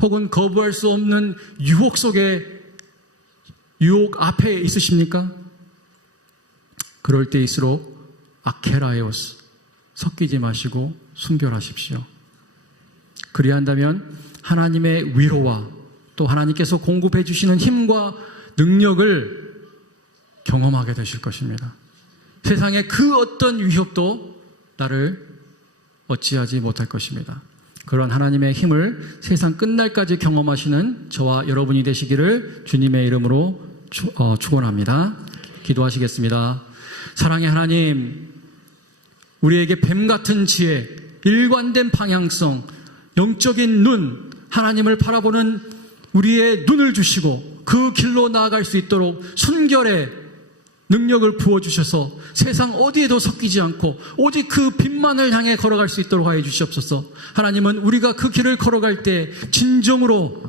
혹은 거부할 수 없는 유혹 앞에 있으십니까? 그럴 때일수록 아케라에오스, 섞이지 마시고 순결하십시오. 그리한다면 하나님의 위로와 또 하나님께서 공급해 주시는 힘과 능력을 경험하게 되실 것입니다. 세상의 그 어떤 위협도 나를 어찌하지 못할 것입니다. 그런 하나님의 힘을 세상 끝날까지 경험하시는 저와 여러분이 되시기를 주님의 이름으로 축원합니다. 기도하시겠습니다. 사랑의 하나님, 우리에게 뱀같은 지혜, 일관된 방향성, 영적인 눈, 하나님을 바라보는 우리의 눈을 주시고 그 길로 나아갈 수 있도록 순결의 능력을 부어주셔서 세상 어디에도 섞이지 않고 오직 그 빛만을 향해 걸어갈 수 있도록 하여 주시옵소서. 하나님은 우리가 그 길을 걸어갈 때 진정으로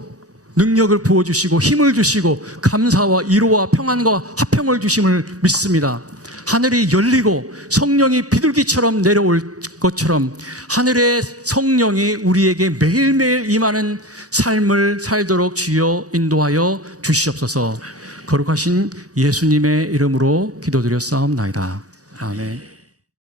능력을 부어주시고 힘을 주시고 감사와 위로와 평안과 화평을 주심을 믿습니다. 하늘이 열리고 성령이 비둘기처럼 내려올 것처럼 하늘의 성령이 우리에게 매일매일 임하는 삶을 살도록 주여 인도하여 주시옵소서. 거룩하신 예수님의 이름으로 기도드렸사옵나이다. 아멘.